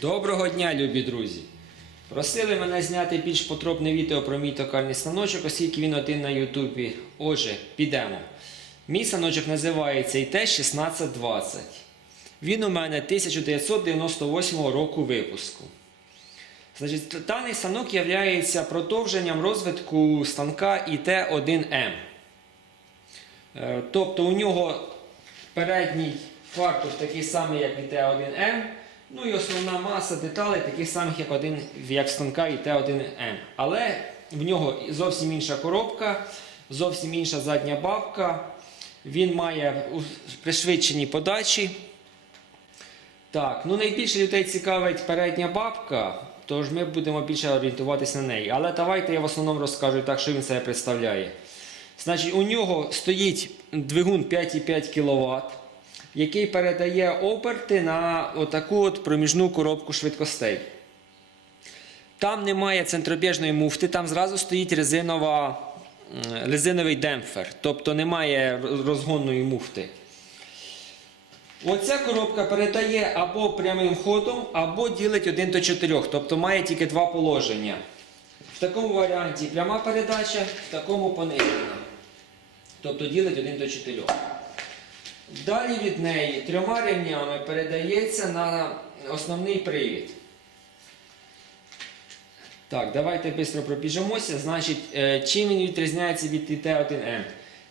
Доброго дня, любі друзі! Просили мене зняти більш подробне відео про мій токарний станочок, оскільки він один на Ютубі. Отже, підемо. Мій станочок називається ІТ-1620. Він у мене 1998 року випуску. Значить, даний станок є продовженням розвитку станка ІТ-1М. Е, Тобто у нього передній фартух такий самий, як і Т1М. Ну і основна маса деталей таких самих, як, один, як станка і Т1М. Але в нього зовсім інша коробка, зовсім інша задня бабка. Він має пришвидшені подачі. Так, ну найбільше людей цікавить передня бабка, тож ми будемо більше орієнтуватися на неї. Але давайте я в основному розкажу так, що він себе представляє. Значить, у нього стоїть двигун 5,5 кВт, який передає оберти на отаку от проміжну коробку швидкостей. Там немає центробіжної муфти, там зразу стоїть резинова, резиновий демпфер, тобто немає розгонної муфти. Оця коробка передає або прямим ходом, або ділить 1 до 4, тобто має тільки два положення. В такому варіанті пряма передача, в такому понижена. Тобто ділить 1 до 4. Далі від неї трьома рівнями передається на основний привід. Так, давайте швидко пробіжимося. Значить, е, чим він відрізняється від ІТ1М?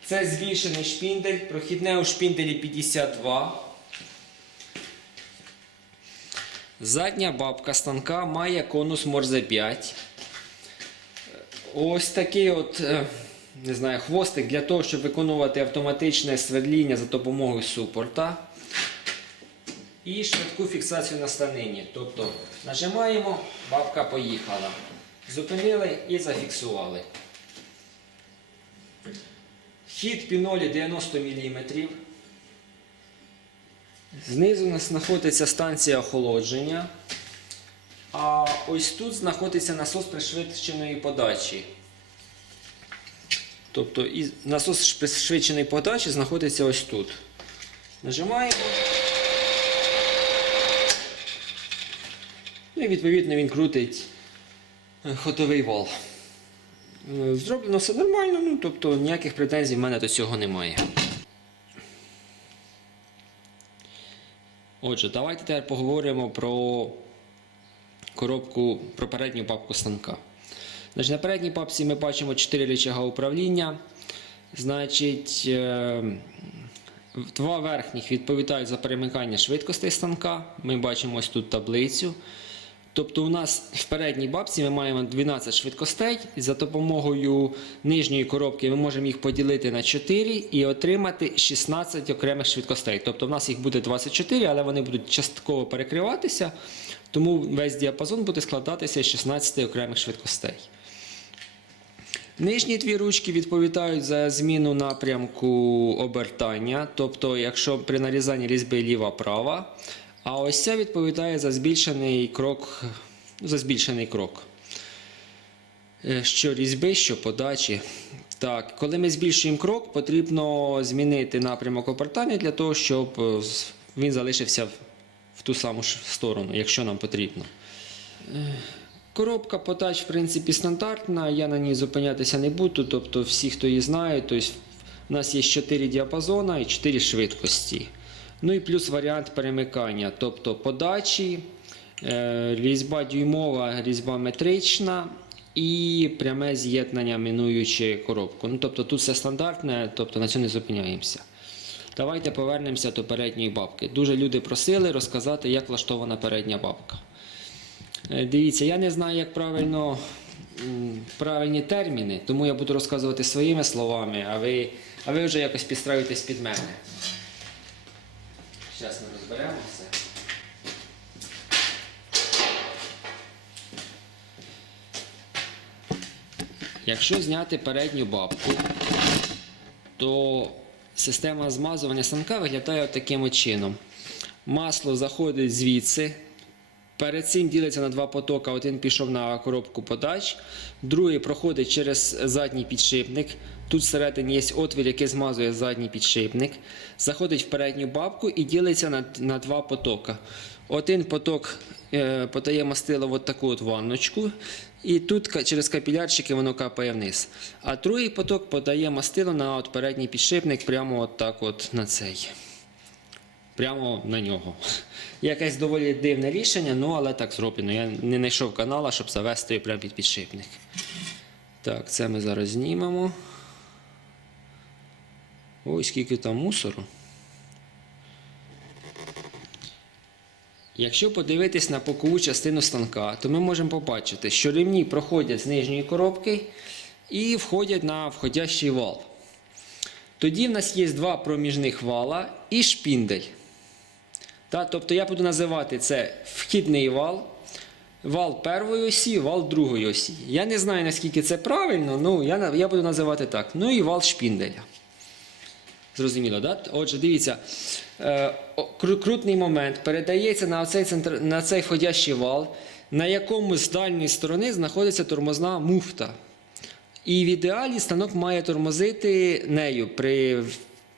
Це збільшений шпіндель, прохідне у шпінделі 52. Задня бабка станка має конус Морзе 5. Ось такий от, е, не знаю, хвостик для того, щоб виконувати автоматичне свердління за допомогою супорта. І швидку фіксацію на станині. Тобто нажимаємо, бабка поїхала. Зупинили і зафіксували. Хід пінолі 90 мм. Знизу у нас знаходиться станція охолодження. А ось тут знаходиться насос пришвидшеної подачі. Тобто і насос пришвидшеної подачі знаходиться ось тут. Нажимаємо. Ну і відповідно він крутить е, ходовий вал. Е, Зроблено все нормально, ну тобто ніяких претензій в мене до цього немає. Отже, давайте тепер поговоримо про коробку, про передню папку станка. Значить, на передній папці ми бачимо 4 рычага управління. Значить, е, два верхніх відповідають за перемикання швидкостей станка. Ми бачимо ось тут таблицю. Тобто у нас в передній бабці ми маємо 12 швидкостей, за допомогою нижньої коробки ми можемо їх поділити на 4 і отримати 16 окремих швидкостей. Тобто в нас їх буде 24, але вони будуть частково перекриватися, тому весь діапазон буде складатися з 16 окремих швидкостей. Нижні дві ручки відповідають за зміну напрямку обертання, тобто, якщо при нарізанні різьби ліва-права, а ось ця відповідає за збільшений крок, за збільшений крок. Е, Що різьби, що подачі. Так, коли ми збільшуємо крок, потрібно змінити напрямок обертання для того, щоб е, він залишився в- ту саму сторону, якщо нам потрібно. Коробка подач, в принципі, стандартна, я на ній зупинятися не буду. Тобто, всі, хто її знає, тобто, у нас є 4 діапазони і 4 швидкості. Ну і плюс варіант перемикання, тобто подачі, е, різьба дюймова, різьба метрична і пряме з'єднання, минуючи коробку. Ну, тобто тут все стандартне, тобто на цьому не зупиняємося. Давайте повернемося до передньої бабки. Дуже люди просили розказати, як влаштована передня бабка. Е, Дивіться, я не знаю, як правильно правильні терміни, тому я буду розказувати своїми словами, а ви, а ви вже якось підстраюєтесь під мене. Зараз ми розберемо все. Якщо зняти передню бабку, то система змазування станка виглядає таким чином. Масло заходить звідси, Перед цим ділиться на два потока. Один пішов на коробку подач, другий проходить через задній підшипник. Тут всередині є отвір, який змазує задній підшипник. Заходить в передню бабку і ділиться на, на два потока. Один поток е, подає мастило в таку от ванночку, і тут через капілярчики воно капає вниз. А другий поток подає мастило на от передній підшипник прямо от так от на цей прямо на нього. Якесь доволі дивне рішення, ну але так зроблено. Я не знайшов канала, щоб завести прямо під підшипник. Так, це ми зараз знімемо. Ой, скільки там мусору. Якщо подивитись на бокову частину станка, то ми можемо побачити, що ремні проходять з нижньої коробки і входять на входящий вал. Тоді в нас є два проміжних вала і шпіндель. Тобто я буду називати це вхідний вал, вал першої осі, вал другої осі. Я не знаю, наскільки це правильно, ну я, я буду називати так. Ну і вал шпінделя. Зрозуміло, так? Отже, дивіться, е, кру- крутний момент передається на цей, центр, на цей входящий вал, на якому з дальньої сторони знаходиться тормозна муфта. І в ідеалі станок має тормозити нею при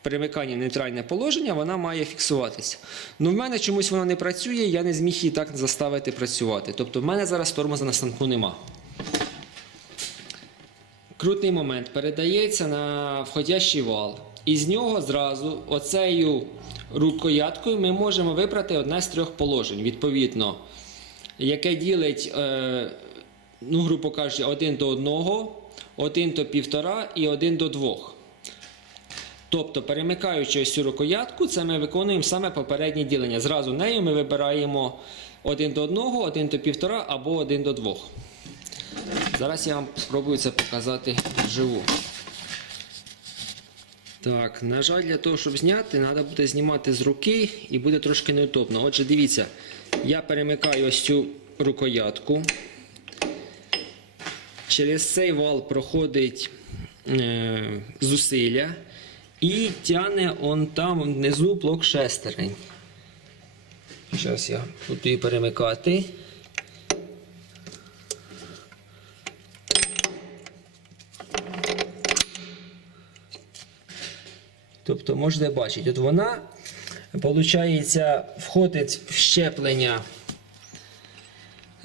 перемиканні в нейтральне положення, вона має фіксуватися. Ну в мене чомусь вона не працює, я не зміг її так заставити працювати. Тобто в мене зараз тормоза на станку нема. Крутний момент передається на входящий вал. І з нього зразу оцею рукояткою ми можемо вибрати одне з трьох положень. Відповідно, яке ділить, е, ну, грубо кажучи, один до одного, один до півтора і один до двох. Тобто, перемикаючи ось цю рукоятку, це ми виконуємо саме попереднє ділення. Зразу нею ми вибираємо один до одного, один до півтора або один до двох. Зараз я вам спробую це показати вживу. Так, на жаль, для того, щоб зняти, треба буде знімати з руки і буде трошки неудобно. Отже, дивіться, я перемикаю ось цю рукоятку. Через цей вал проходить е, зусилля і тягне он там внизу блок шестерень. Зараз я буду її перемикати. Тобто можете бачити, от вона, виходить, входить в щеплення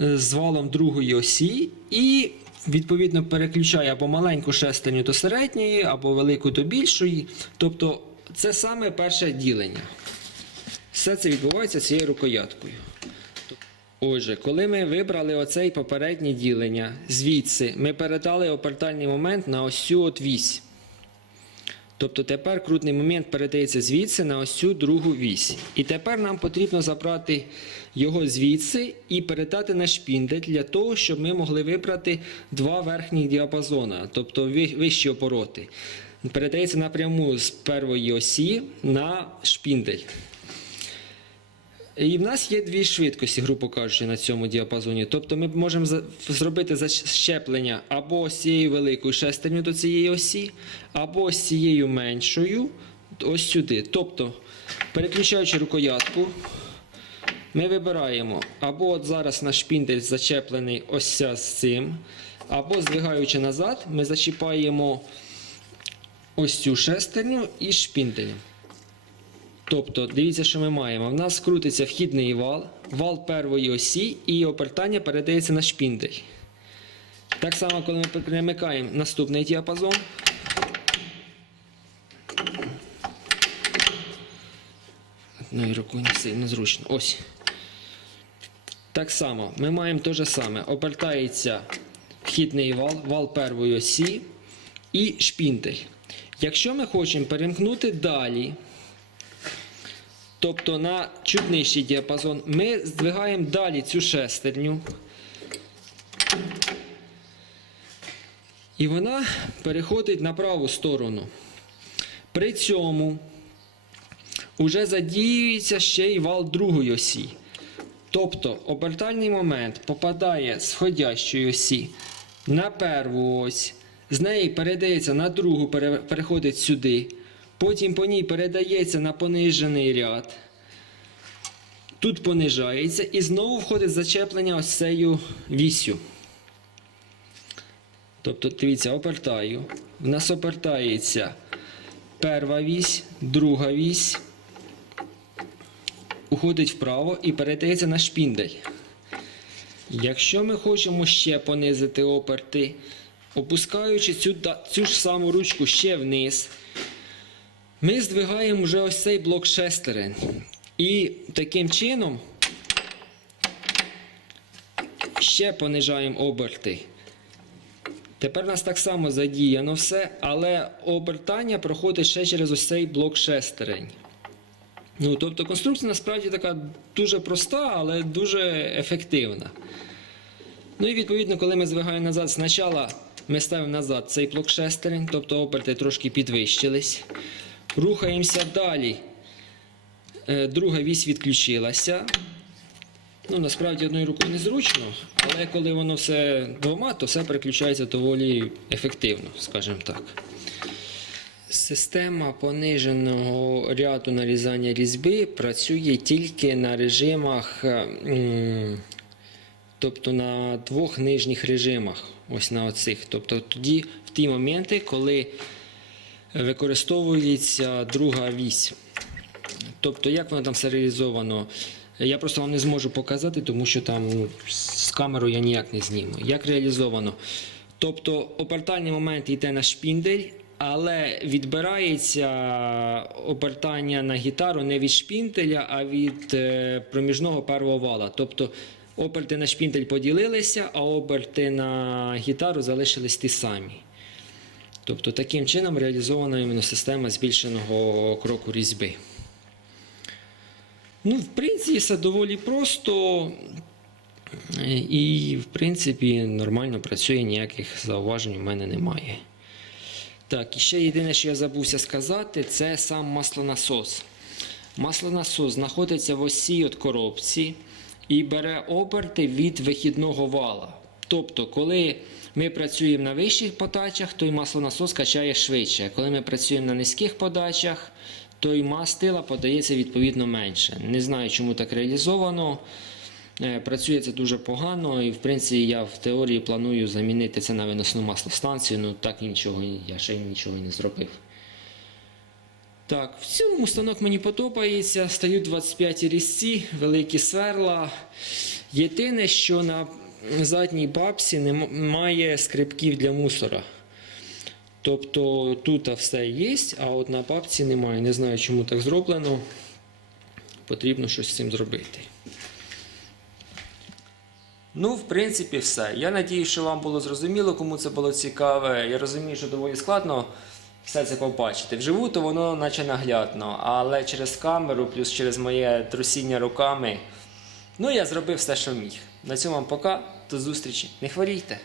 е, з валом другої осі і відповідно переключає або маленьку шестерню до середньої, або велику до більшої. Тобто це саме перше ділення. Все це відбувається цією рукояткою. Отже, коли ми вибрали оцей попереднє ділення, звідси ми передали опертальний момент на ось цю от вісь. Тобто тепер крутний момент передається звідси на ось цю другу вісь. І тепер нам потрібно забрати його звідси і передати на шпіндель для того, щоб ми могли вибрати два верхніх діапазона, тобто вищі обороти. Передається напряму з першої осі на шпіндель. І в нас є дві швидкості, грубо кажучи, на цьому діапазоні. Тобто ми можемо зробити защеплення або з цією великою шестерню до цієї осі, або з цією меншою ось сюди. Тобто, переключаючи рукоятку, ми вибираємо або от зараз наш шпіндель зачеплений ось з цим, або здвигаючи назад, ми зачіпаємо ось цю шестерню і шпінделем. Тобто, дивіться, що ми маємо. В нас крутиться вхідний вал, вал первої осі і обертання передається на шпіндель. Так само, коли ми перемикаємо наступний діапазон. Одною рукою не сильно зручно. Ось. Так само ми маємо те ж саме. Обертається вхідний вал, вал первої осі і шпіндель. Якщо ми хочемо перемкнути далі, Тобто на чуть нижчий діапазон ми здвигаємо далі цю шестерню. І вона переходить на праву сторону. При цьому вже задіюється ще й вал другої осі. Тобто обертальний момент попадає з входящої осі на перву ось, з неї передається на другу, переходить сюди. Потім по ній передається на понижений ряд. Тут понижається і знову входить зачеплення ось цією вісю. Тобто, дивіться, обертаю. В нас обертається перша вісь, друга вісь, уходить вправо і передається на шпіндель. Якщо ми хочемо ще понизити оперти, опускаючи цю, цю ж саму ручку ще вниз, ми здвигаємо вже ось цей блок шестерень. І таким чином ще понижаємо оберти. Тепер у нас так само задіяно все, але обертання проходить ще через ось цей блок шестерень. Ну, тобто конструкція насправді така дуже проста, але дуже ефективна. Ну і відповідно, коли ми звигаємо назад, спочатку ми ставимо назад цей блок шестерень, тобто оберти трошки підвищились. Рухаємося далі. Е, Друга вісь відключилася. Ну, насправді одною рукою незручно, але коли воно все двома, то все переключається доволі ефективно, скажімо так. Система пониженого ряду нарізання різьби працює тільки на режимах, тобто на двох нижніх режимах. Ось на оцих. Тобто тоді в ті моменти, коли використовується друга вісь. Тобто, як воно там все реалізовано, я просто вам не зможу показати, тому що там ну, з камерою я ніяк не зніму. Як реалізовано? Тобто обертальний момент йде на шпіндель, але відбирається обертання на гітару не від шпінделя, а від е, проміжного первого вала. Тобто оберти на шпіндель поділилися, а оберти на гітару залишились ті самі. Тобто таким чином реалізована іменно система збільшеного кроку різьби. Ну, в принципі, все доволі просто. І, в принципі, нормально працює, ніяких зауважень у мене немає. Так, і ще єдине, що я забувся сказати, це сам маслонасос. Маслонасос знаходиться в осі от коробці і бере оберти від вихідного вала. Тобто, коли ми працюємо на вищих подачах, то й маслонасос качає швидше. Коли ми працюємо на низьких подачах, то й мастила подається відповідно менше. Не знаю, чому так реалізовано. Е, Працює це дуже погано, і в принципі я в теорії планую замінити це на виносну маслостанцію, ну так нічого я ще нічого не зробив. Так, в цілому станок мені подобається. Стають 25 різці, великі сверла. Єдине, що на задній бабці немає скрипків для мусора. Тобто тут все є, а от на бабці немає. Не знаю, чому так зроблено. Потрібно щось з цим зробити. Ну, в принципі, все. Я надію, що вам було зрозуміло, кому це було цікаве. Я розумію, що доволі складно все це побачити. Вживу, то воно наче наглядно, але через камеру, плюс через моє трусіння руками. Ну, я зробив все, що міг. На цьому вам пока. До зустрічі. Не хворійте.